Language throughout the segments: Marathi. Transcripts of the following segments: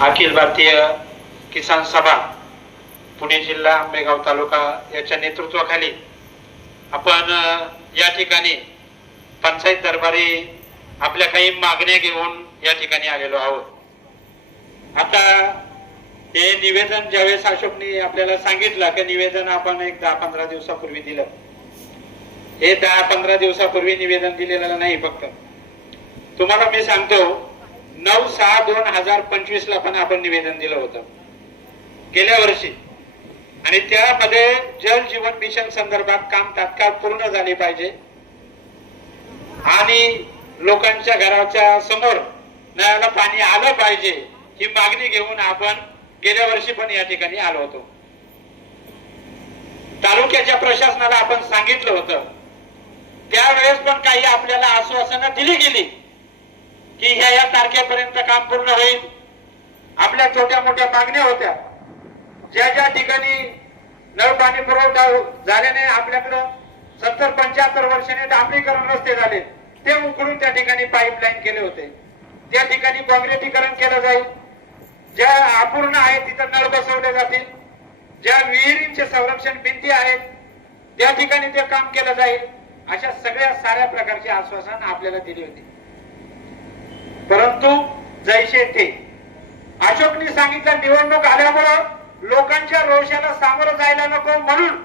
अखिल भारतीय किसान सभा पुणे जिल्हा आंबेगाव तालुका याच्या नेतृत्वाखाली आपण या ठिकाणी पंचायत दरबारी आपल्या काही मागण्या घेऊन या ठिकाणी आलेलो आहोत। आता हे निवेदन ज्यावेळेस अशोकनी आपल्याला सांगितलं की निवेदन आपण एक 10-15 दिवसापूर्वी दिलं, हे 10-15 दिवसापूर्वी निवेदन दिलेलं नाही, फक्त तुम्हाला मी सांगतो 9/6/2025 ला पण आपण निवेदन दिलं होतं गेल्या वर्षी, आणि त्यामध्ये जल जीवन मिशन संदर्भात काम तात्काळ पूर्ण झाले पाहिजे आणि लोकांच्या घराच्या समोर नळाला पाणी आलं पाहिजे ही मागणी घेऊन आपण गेल्या वर्षी पण या ठिकाणी आलो होतो। तालुक्याच्या प्रशासनाला आपण सांगितलं होतं, त्यावेळेस पण काही आपल्याला आश्वासनं दिली गेली की ह्या तारखेपर्यंत काम पूर्ण होईल। आपल्या छोट्या मोठ्या मागण्या होत्या, ज्या ठिकाणी नळ पाणी पुरवठा झाल्याने आपल्याकडे 70-75 वर्षांनी डांबरीकरण रस्ते झाले, ते उकळून त्या ठिकाणी पाईपलाईन केले होते, त्या ठिकाणी काँक्रिटीकरण केलं जाईल, ज्या अपूर्ण आहेत तिथं नळ बसवले जातील, ज्या विहिरींचे संरक्षण भिंती आहेत त्या ठिकाणी ते काम केलं जाईल, अशा सगळ्या साऱ्या प्रकारची आश्वासन आपल्याला दिली होती। परंतु जैसे थे अशोकनी सांगितलं निवडणूक आल्यामुळे लोकांच्या रोषाला सामोरं जायला नको म्हणून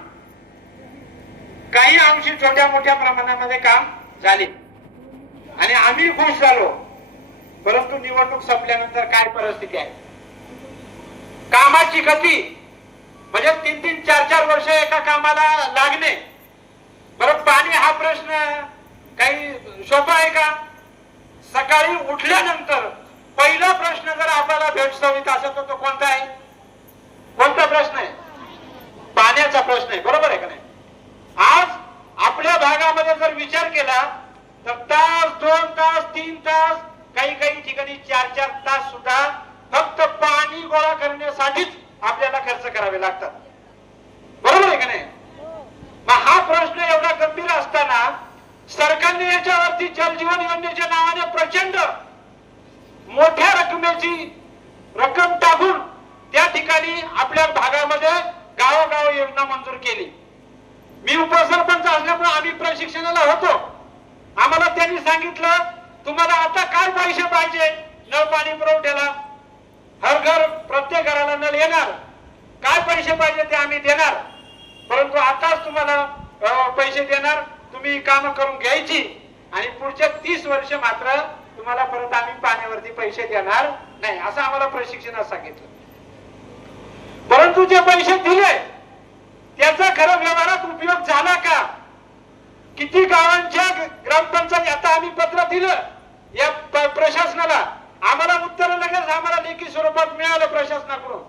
काही अंशी छोट्या मोठ्या प्रमाणामध्ये काम झाले आणि आम्ही खुश झालो। परंतु निवडणूक संपल्यानंतर काय परिस्थिती आहे, कामाची गती म्हणजे 3-3, 4-4 वर्ष एका कामाला लागणे। बरं, पाणी हा प्रश्न काही सोपा आहे का? सकाळी उठल्यानंतर पहिला प्रश्न जर आपल्याला भेडसावत असेल तर तो कोणता आहे? कोणता प्रश्न आहे? पाण्याचा प्रश्न आहे, बरोबर आहे का नाही? आज आपल्या भागामध्ये जर विचार केला तर तास, 2 तास, 3 तास, काही ठिकाणी 4-4 तास सुद्धा फक्त पाणी गोळा करण्यासाठीच आपल्याला खर्च करावे लागतात, बरोबर आहे का नाही? मग हा प्रश्न एवढा गंभीर असताना सरकारने याच्यावरती जल जीवन योजनेच्या नावाने प्रचंड मोठ्या रक्कम टाकून त्या ठिकाणी आपल्या भागामध्ये गावोगाव योजना मंजूर केली। मी उपसरपंच असल्यामुळे आम्ही प्रशिक्षणाला होतो, आम्हाला त्यांनी सांगितलं तुम्हाला आता काय पैसे पाहिजे नळ पाणी पुरवठ्याला, हर घर प्रत्येक घराला नळ येणार, काय पैसे पाहिजे ते आम्ही देणार, परंतु आताच तुम्हाला पैसे देणार, तुम्ही काम करून घ्यायची आणि पुढच्या 30 वर्ष मात्र तुम्हाला परत आम्ही पाण्यावरती पैसे देणार नाही, असं आम्हाला प्रशिक्षणात सांगितलं। परंतु जे पैसे दिले त्याचा खरं व्यवहारात उपयोग झाला का? किती गावांच्या ग्रामपंचायत, आता आम्ही पत्र दिलं या प्रशासनाला, आम्हाला उत्तर लगेच आम्हाला लेखी स्वरूपात मिळालं प्रशासनाकडून,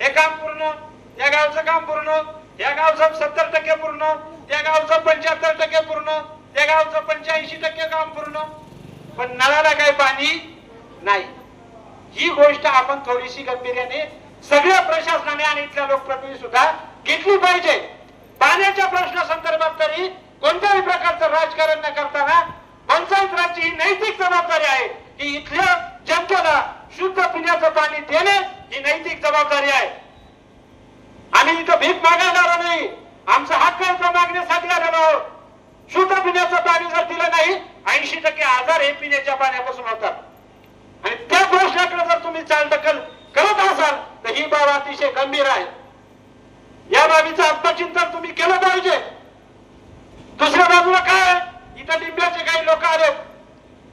हे काम पूर्ण, या गावचं काम पूर्ण, या गावचं 70% पूर्ण, त्या गावचं 75% पूर्ण, त्या गावचं 85% काम पूर्ण, पण नळाला काही पाणी नाही। ही गोष्ट आपण थोडीशी गंभीर्याने सगळ्या प्रशासनाने आणि इथल्या लोकप्रतिनिधी सुद्धा घेतली पाहिजे। पाण्याच्या प्रश्न संदर्भात तरी कोणत्याही प्रकारचं राजकारण न करताना पंचायत राजची ही नैतिक जबाबदारी आहे की इथल्या जनतेला शुद्ध पिण्याचं पाणी देणे ही नैतिक जबाबदारी आहे। आम्ही इथं भीक मागायला नाही, आमचा हक्क आहे तो मागण्यासाठी आलेलो आहोत। शुद्ध पिण्याचं पाणी जर दिलं नाही 80% आजार हे पिण्याच्या पाण्यापासून होतात, आणि त्या प्रश्नाकडे जर तुम्ही चालढकल करत असाल तर ही बाब अतिशय गंभीर आहे। या बाबीचं आत्मचिंतन तुम्ही केलं पाहिजे। दुसऱ्या बाजूला काय, इथं लिंब्याचे काही लोक आले,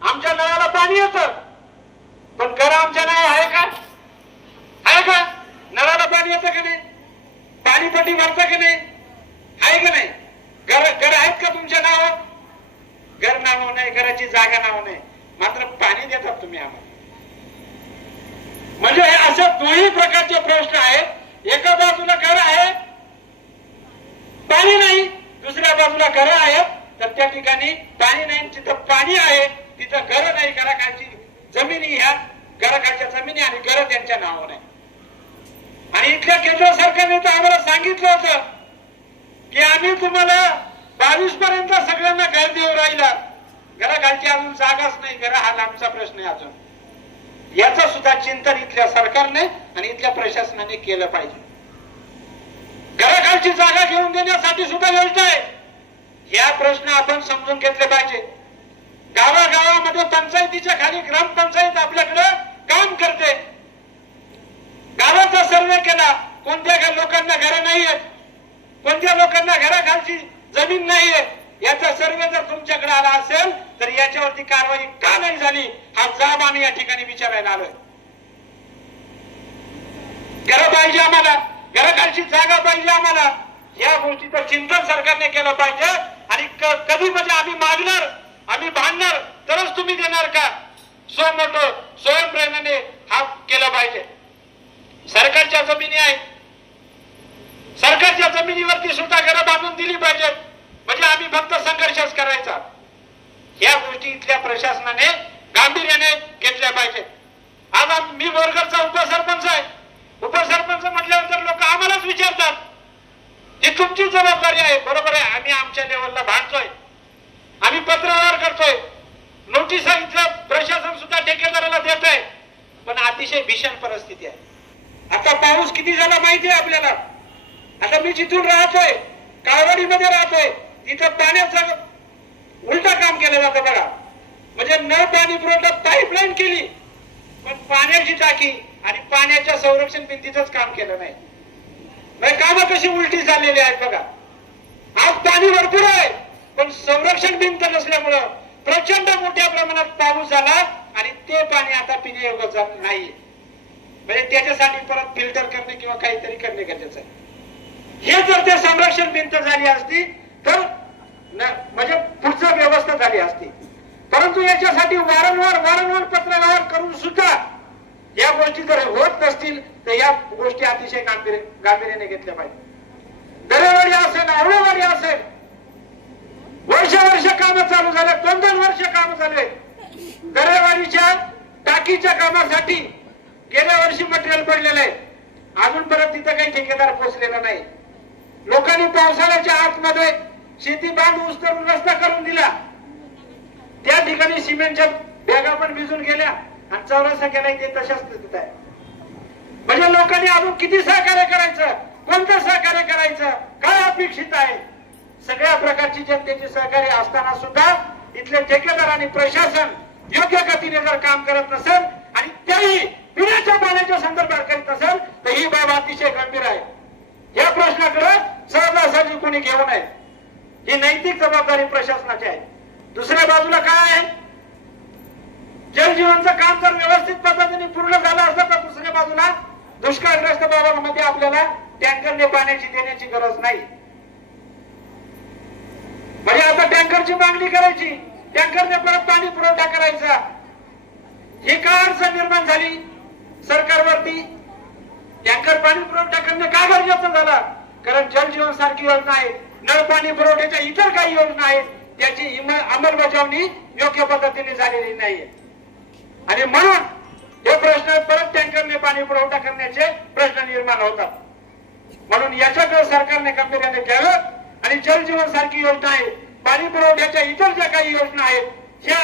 आमच्या नळाला पाणी येतं पण घर आमच्या नाही आहे का? आहे का? नळाला पाणी येतं की नाही? पाणी पट्टी भरतं की नाही? आहे की नाही? घर आहेत का तुमच्या नाव? घर नाव नाही, घराची जागा नाव नाही, मात्र पाणी देतात तुम्ही आम्हाला। म्हणजे अशा दोन्ही प्रकारचे प्रश्न आहेत, एका बाजूला घर आहे पाणी नाही, दुसऱ्या बाजूला घर आहेत तर त्या ठिकाणी पाणी नाही, जिथं पाणी आहे तिथं घर नाही, घराखालची जमिनी, ह्या घराखालच्या जमिनी आणि घर त्यांच्या नावावर नाही। आणि इथल्या केंद्र सरकारने तर आम्हाला सांगितलं होतं की आम्ही तुम्हाला 22 पर्यंत सगळ्यांना घर देऊ राहिला, घराखालची अजून जागाच नाही, घर हा लांबचा प्रश्न आहे अजून। याचं सुद्धा चिंतन इथल्या सरकारने आणि इथल्या प्रशासनाने केलं पाहिजे. घराखालची जागा घेऊन देण्यासाठी सुद्धा योजना आहे. या प्रश्न आपण समजून घेतले पाहिजे. गावागावामध्ये पंचायतीच्या खाली ग्रामपंचायत आपल्याकडे काम करते. गावाचा सर्वे केला, कोणत्या लोकांना घरं नाही आहेत, कोणत्या लोकांना घराखालची जमीन नाही आहे, याचा सर्वे जर तुमच्याकडे आला असेल तर याच्यावरती कारवाई का नाही झाली हा जाब आम्ही या ठिकाणी विचारायला आलोय. घरं पाहिजे आम्हाला, घराखालची जागा पाहिजे आम्हाला. या गोष्टीचं चिंतन सरकारने केलं पाहिजे. आणि कधी म्हणजे आम्ही मागणार, आम्ही भांडणार तरच तुम्ही देणार का, सो मोठं स्वयंप्रेरणेने हा केलं पाहिजे. सरकारच्या जमिनी आहेत, सरकारच्या जमिनीवरती सुद्धा घरं बांधून दिली पाहिजेत. म्हणजे आम्ही फक्त संघर्षच करायचा. या गोष्टी इथल्या प्रशासनाने गांभीर्याने घेतल्या पाहिजेत. आज मी बोरगडचा उपसरपंच आहे. उपसरपंच म्हटल्यानंतर लोक आम्हालाच विचारतात, ही तुमची जबाबदारी आहे. बरोबर आहे, आम्ही आमच्या लेवलला भांडतोय, आम्ही पत्रव्यवहार करतोय, नोटिसा इथलं प्रशासन सुद्धा ठेकेदाराला देत आहे. पण अतिशय भीषण परिस्थिती आहे. आता पाऊस किती झाला माहिती आहे आपल्याला. आता मी जिथून राहतोय, काळवाडीमध्ये राहतोय, तिथं पाण्याचं उलटा काम केलं जातं बघा. म्हणजे नळ पाणी पुरवठा पाईपलाईन केली, पण पाण्याची टाकी आणि पाण्याच्या संरक्षण भिंतीचंच काम केलं नाही. कामं कशी उलटी झालेली आहेत बघा. आज पाणी भरपूर आहे, पण संरक्षण भिंत नसल्यामुळं प्रचंड मोठ्या प्रमाणात पाऊस झाला आणि ते पाणी आता पिण्यायोग्य नाही. म्हणजे त्याच्यासाठी परत फिल्टर करणे किंवा काहीतरी करणे गरजेचं आहे. हे जर ते संरक्षण भिंत झाली असती तर म्हणजे पुढचं व्यवस्था झाली असती. परंतु याच्यासाठी वारंवार पत्रव्यवहार करून सुद्धा या गोष्टी जर होत नसतील तर या गोष्टी अतिशय गांभीर्याने घेतल्या पाहिजे. दरेवाडी असेल, आवळेवाडी असेल, वर्ष काम चालू झाले, 2-2 वर्ष काम झाले. दरेवाडीच्या टाकीच्या कामासाठी गेल्या वर्षी मटेरियल पडलेलं आहे. अजूनपर्यंत तिथं काही ठेकेदार पोहोचलेला नाही. लोकांनी पावसाळ्याच्या आतमध्ये शेती बांध उस्तरून रस्ता करून दिला. त्या ठिकाणी सिमेंटच्या बॅगा पण भिजून गेल्या आणि चौरसा केला ते तशाच स्थितीत आहे. म्हणजे लोकांनी अजून किती सहकार्य करायचं, कोणतं सहकार्य करायचं, काय अपेक्षित आहे. सगळ्या प्रकारची जनतेची सहकार्य असताना सुद्धा इथले ठेकेदार आणि प्रशासन योग्य गतीने जर काम करत नसेल आणि त्याही पिण्याच्या पाण्याच्या संदर्भात करीत असेल तर ही बाब अतिशय गंभीर आहे. या प्रश्नाकडे सहजासहजी कोणी घेऊ नये. ही नैतिक जबाबदारी प्रशासनाची आहे. दुसऱ्या बाजूला काय आहे, जलजीवनचं काम जर व्यवस्थित पद्धतीने पूर्ण झालं असतं तर दुसऱ्या बाजूला दुष्काळग्रस्त भागामध्ये आपल्याला टँकरने पाण्याची देण्याची गरज नाही. म्हणजे आता टँकरची मागणी करायची, टँकरने परत पाणी पुरवठा करायचा, ही का अडचण निर्माण झाली सरकारवरती. टँकर पाणी पुरवठा करणे का गरजेचं झालं, कारण जलजीवन सारखी योजना आहे, नळ पाणी पुरवठ्याच्या इतर काही योजना आहेत, त्याची अंमलबजावणी योग्य पद्धतीने झालेली नाहीये. आणि म्हणून हे प्रश्न परत टँकरने पाणी पुरवठा करण्याचे प्रश्न निर्माण होतात. म्हणून याच्याकडे सरकारने गांभीर्याने घ्यावं आणि जलजीवन सारखी योजना आहे, पाणी पुरवठ्याच्या इतर ज्या काही योजना आहेत ह्या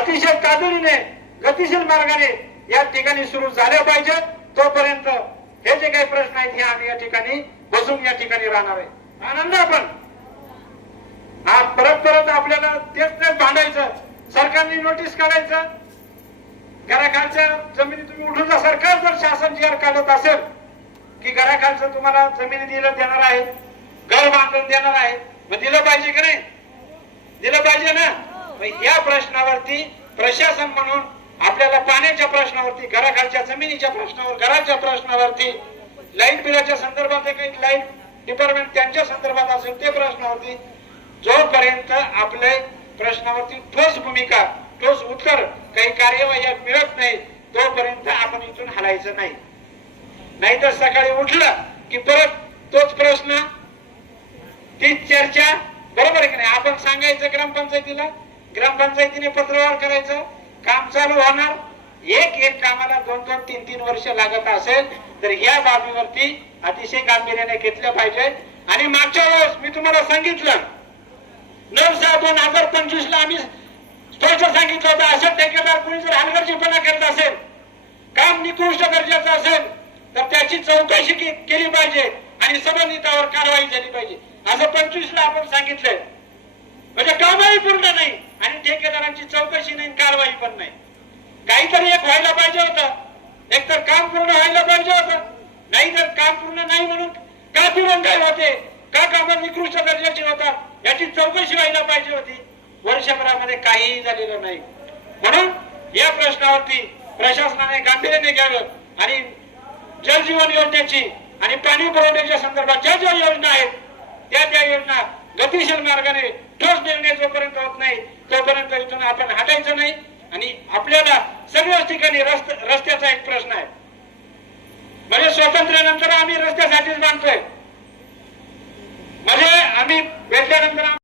अतिशय तातडीने गतिशील मार्गाने या ठिकाणी सुरू झाल्या पाहिजेत. तोपर्यंत हे जे काही प्रश्न आहेत हे आम्ही या ठिकाणी बसून या ठिकाणी राहणार आहे. आनंद आपण हा परत आपल्याला तेच भांडायचं, सरकारने नोटीस काढायचं, घराखालच्या जमिनी तुम्ही उठून जा. सरकार जर शासन जी आर काढत असेल की घराखालचं तुम्हाला जमिनी देणार आहे, घर बांधून देणार आहे, मग दिलं पाहिजे की नाही, दिलं पाहिजे ना. या प्रश्नावरती प्रशासन म्हणून आपल्याला पाण्याच्या प्रश्नावरती, घराखालच्या जमिनीच्या प्रश्नावर, घराच्या प्रश्नावरती, लाईट बिलाच्या संदर्भात काही लाईट डिपार्टमेंट त्यांच्या संदर्भात असेल ते प्रश्नावरती जोपर्यंत आपल्या प्रश्नावरती ठोस भूमिका, ठोस उत्तर, काही कार्यवाही मिळत नाही तोपर्यंत आपण इथून हलायचं नाही. नाहीतर सकाळी उठलं की परत तोच प्रश्न, तीच चर्चा. बरोबर आहे की नाही. आपण सांगायचं ग्रामपंचायतीला, ग्रामपंचायतीने पत्रव्यवहार करायचं, काम चालू होणार. एक कामाला 2-2, 3-3 वर्ष लागत असेल तर या बाबीवरती अतिशय गांभीर्याने घेतलं पाहिजे. आणि मागच्या वेळेस मी तुम्हाला सांगितलं 9/6/2025 ला आम्ही थोडस सांगितलं होतं, अशा ठेकेदार कुणी जर हलगर्जीपणा करत असेल, काम निकृष्ट दर्जाचं असेल तर त्याची चौकशी केली पाहिजे आणि संबंधितावर कारवाई झाली पाहिजे, असं 25ला आपण सांगितलंय. म्हणजे कामही पूर्ण नाही आणि ठेकेदारांची चौकशी नाही, कारवाई पण नाही. काहीतरी एक व्हायला पाहिजे होतं. एक तर काम पूर्ण व्हायला पाहिजे होतं, नाही तर काम पूर्ण नाही म्हणून का दिरंगाई होते, का कामं निकृष्ट दर्जाची होतात याची चौकशी व्हायला पाहिजे होती. वर्षभरामध्ये काहीही झालेलं नाही. म्हणून या प्रश्नावरती प्रशासनाने गांभीर्याने घ्यावं आणि जल जीवन योजनेची आणि पाणी पुरवठ्याच्या संदर्भात ज्या योजना आहेत त्या योजना गतिशील मार्गाने ठोस निर्णय जोपर्यंत होत नाही तोपर्यंत इथून आपण हटायचं नाही. आणि आपल्याला सगळ्याच ठिकाणी रस्त्याचा एक प्रश्न आहे. म्हणजे स्वातंत्र्यानंतर आम्ही रस्त्यासाठीच बांधतोय, म्हणजे आम्ही भेटल्यानंतर